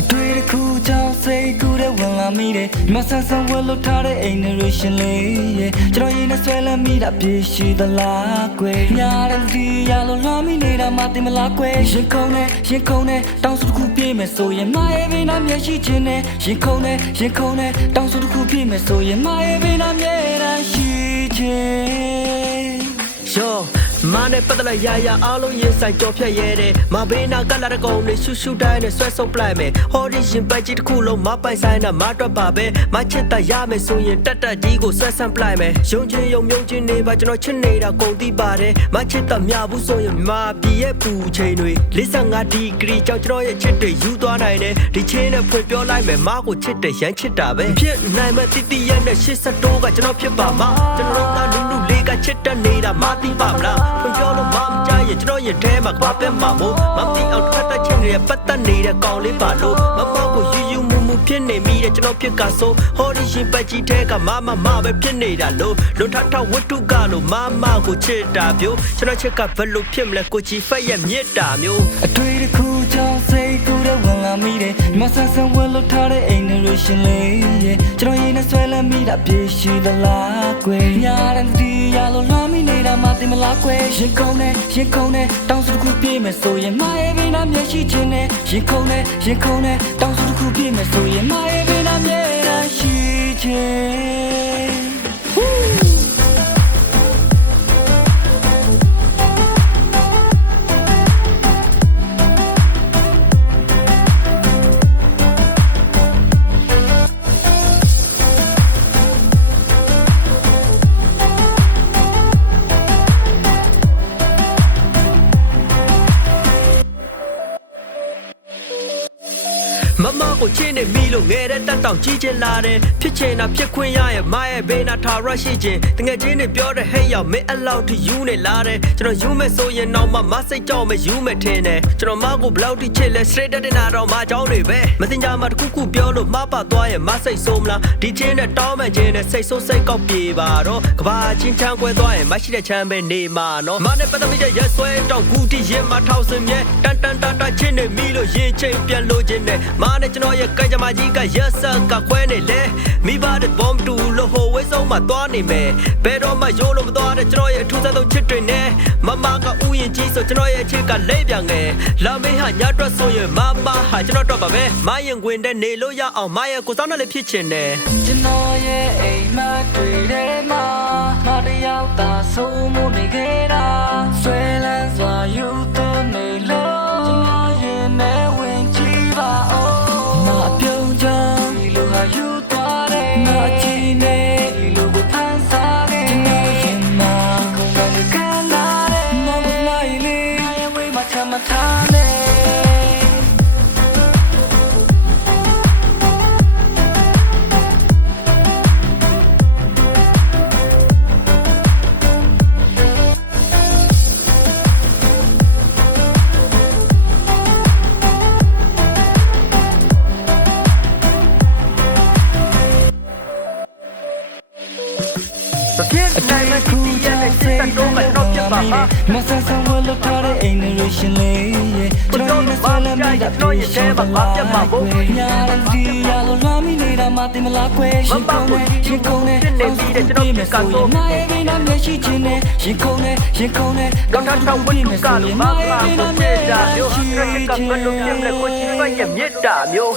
အတွေ့တစ်ခုကြောင့်စိတ်ကူးတဲ့ဝင်လာမိတယ်မဆန်းဆန်းဝယ်လို့ထားတဲ့အိမ်နရရှင်လေးရဲ့ကျွန်တော်ရင်းနဲ့ဆွဲလမ်းမိတာပြည့်ရှိသလားကွယ်ညာတဲ့ဒီရလို့လွှမ်းမိနေတာမှတင်မလားကွယ်ရင်ခုန်နဲ့တောင်းစုတစ်ခုပြည့်မယ်ဆိုရင်မရဲ့ဘေးနာမျက်ရှိချင်းနဲ့ရင်ခုန်နဲ့တောင်းစုတစ်ခုပြည့်မယ်ဆိုရင်မရဲ့ဘေးနာမျက်ရန်ရှိချင်းYoမာနဲ့ပတ်သက်လာရအားလုံးရင်ဆိုင်ကြော်ဖြတ်ရဲတယ်မဘေးနာကလာတဲ့ကောင်တွေရှူတိုင်းနဲ့ဆွဲဆုပ်ပလိုက်မယ်ဟော်ဒီရင်ပတ်ကြီးတစ်ခုလုံးမပိုင်ဆိုင်တာမတွက်ပါပဲမချစ်တာရမယ်ဆိုရင်တက်ကြီးကိုဆွဲဆန့်ပလိုက်မယ်ယုံချင်းနေပါကျွန်တော်ချစ်နေတာကုန်သိပါတယ်မချစ်တာမြဘူးဆိုရင်မာပြည်ရဲ့ပူချိန်တွေ45ဒီဂရီကြောင့်ကျွန်တော်ရဲ့ချစ်တွေယူသွားနိုင်တယ်ဒီချင်းနဲ့ဖွင့်ပြောလိုက်မယ်မကိုချစ်တယ်ရမ်းချစ်တာပဲဖြစ်နိုင်မဲ့တိရဲ့နဲ့82ကကျွန်တော်ဖြစ်ပါမကျွန်တော်ကလူလေးကချစ်တဲ့နေတာမသိပါမလားဖွင့်ပြောလို့မမကြရဲ့ကျွန်တော်ရဲ့ထဲမှာဘာပဲမှာမို့မသိအောင်ထပ်တချင်းတွေပတ်သက်နေတဲ့ကောင်လေးပါလို့မမကိုယူမှုဖြစ်နေမိတဲ့ကျွန်တော်ဖြစ်ကဆိုဟော်ဒီရှင်ပတ်ကြီးထဲကမပဲဖြစ်နေတာလို့လွန်ထထဝတ္ထုကလို့မကိုချစ်တာမျိုးကျွန်တော်ချစ်ကဘယ်လိုဖြစ်မလဲကိုချီဖက်ရဲ့မြစ်တာမျိုးအတွေ့တစ်ခုကြောင့်စိတ်ကူးတဲ့ဝင်လာမိတယ်မဆန်းဆန်းဝယ်လို့ထားတဲ့အိမ်နရရှင်လေးရဲ့ကျွန်တော်ရင်းနဲ့ဆွဲလမ်းမိတာပြည့်ရှိသလားကွယ်ညာတဲ့ဒီရလို့လွှမ်းမိနေတာမှတင်မလားကွယ်ရင်ခုန်နဲ့တောင်းစုတစ်ခုပြည့်မယ်ဆိုရင်မရဲ့ဘေးနာမျက်ရှိချင်းနဲ့ရင်ခုန်နဲ့တောင်းစုတစ်ခုပြည့်မယ်ဆိုရင်မရဲ့ဘေးနာမျက်ရန်ရှိချင်းမကိုချင်းနေမိလို့ငယ်တဲ့တက်တောင်ကြီးချင်လာတယ်ဖြစ်ချင်တာဖြစ်ခွင့်ရရဲ့မရဲ့ဘေးနာထာရရှိခြင်းတငယ်ချင်းတွေပြောတဲ့ဟဲ့ရောက်မင်းအလောက်ထိယူနေလာတယ်ကျွန်တော်ယူမဲ့ဆိုရင်တော့မစိတ်ကြောက်မယူမဲ့ထင်တယ်ကျွန်တော်မကိုဘလောက်ထိချစ်လဲ straight တဲ့နာတော့မအကြောင်းတွေပဲမစင်ကြမှာတခုပြောလို့မပါသွားရဲ့မစိတ်ဆိုးမလားဒီချင်းနဲ့တောင်းမှန်ချင်းနဲ့စိတ်ဆိုးစိတ်ကောက်ပြေပါတော့ကဘာချင်းချမ်းကွဲသွားရင်မရှိတဲ့ချမ်းပဲနေမှာနော်မနဲ့ပတ်သက်ပြီးရက်ဆွဲတောင်းကူတီရင်မထောက်စင်မြဲတန်ချင်းနေမိလို့ရင်ချင်းပြန်လို့ခြင်းနဲ့မနဲ့ကျွန်တော်ရဲ့ကြမ်းမကြီးကရက်ဆက်ကခွဲနေလေမိဘတဲ့ bomb တူလို့ဟိုဝဲဆုံးမှာသွားနေမယ်ဘယ်တော့မှရိုးလို့မသွားတဲ့ကျွန်တော်ရဲ့အထူးဆန်းဆုံးချစ်တွေနဲ့မမကဥယျာဉ်ကြီးဆိုကျွန်တော်ရဲ့ချစ်ကလိမ့်ပြန်ငယ်လာမေးဟာညအတွက်ဆိုရင်မဟာကျွန်တော်တော့ပါပဲမရင်ခွင်တဲ့နေလို့ရအောင်မရဲ့ကိုစောင်းနဲ့လည်းဖြစ်ချင်တယ်ကျွန်တော်ရဲ့အိမ်မတွေ့တဲ့မှာမတရားသာဆုံးမှုနေခဲ့တာဆွဲလန်းစွာယူသွင်းနေလို့ကျွန်တော်ရဲ့နဲ့ဝင်ကြည့်ပါဦးမပြုံးချမ်းဒီလိုဟာယူသွားတယ်မချီနေဒီလိုကိုဖန်ဆာခဲ့ကျွန်တော်ရင်မှာကုန်တယ်ကလာတယ်မမလိုက်လေဝေးမချမ်းမထားနဲ့ဖြစ်နိုင်မဲ့ခုရဲ့နဲ့စိတ်တော့ကတော့ပြပါမှာမဆန်းဆန်းဝယ်လို့ထားတဲ့အိမ်နရရှင်လေးရဲ့ကျွန်တော်နဲ့ဆွဲလမ်းမိတာပြည့်ရှိသလားကွယ်ညာဒီရလို့လွှမ်းမိနေတာမှတင်မလားကွယ်ရင်ခုန်နဲ့တောင်းစုတစ်ခုပြည့်မယ်ဆိုရင်မရဲ့ဘေးနာမျက်ရှိချင်းနဲ့ရင်ခုန်နဲ့တော့ထောက်ပြီးကလို့မမကိုချစ်တာမျိုးခရစ်ကဘယ်လိုဖြစ်လဲကိုချစ်ဖက်ရဲ့မြစ်တာမျိုး